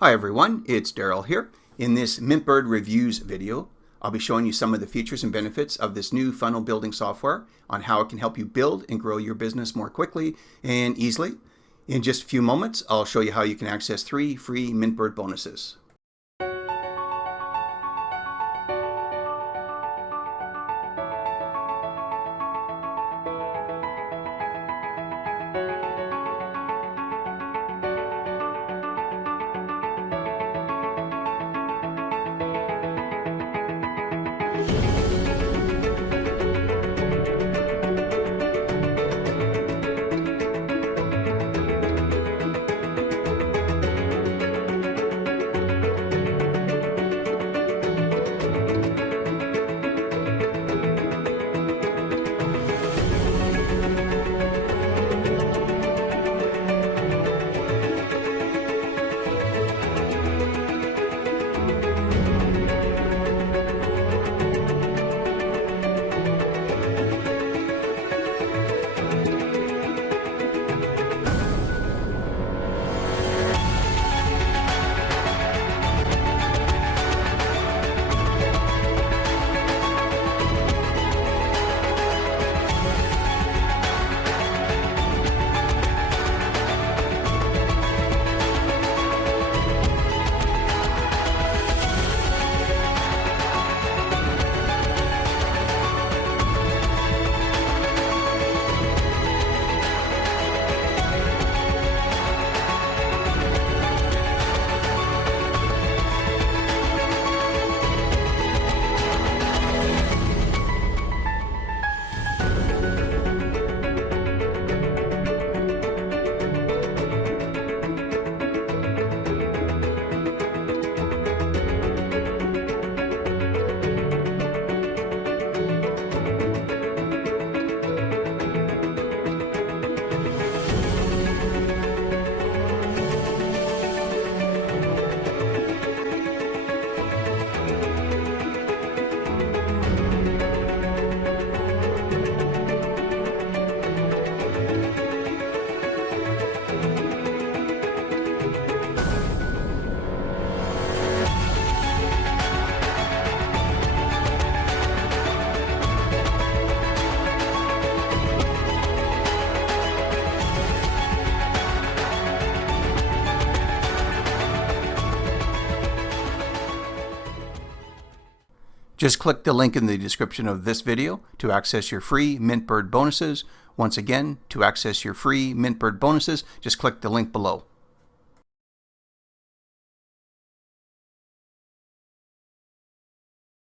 Hi everyone, it's Daryl here. In this MintBird Reviews video, I'll be showing you some of the features and benefits of this new funnel building software on how it can help you build and grow your business more quickly and easily. In just a few moments, I'll show you how you can access 3 free MintBird bonuses. Just click the link in the description of this video to access your free MintBird bonuses. Once again, to access your free MintBird bonuses, just click the link below.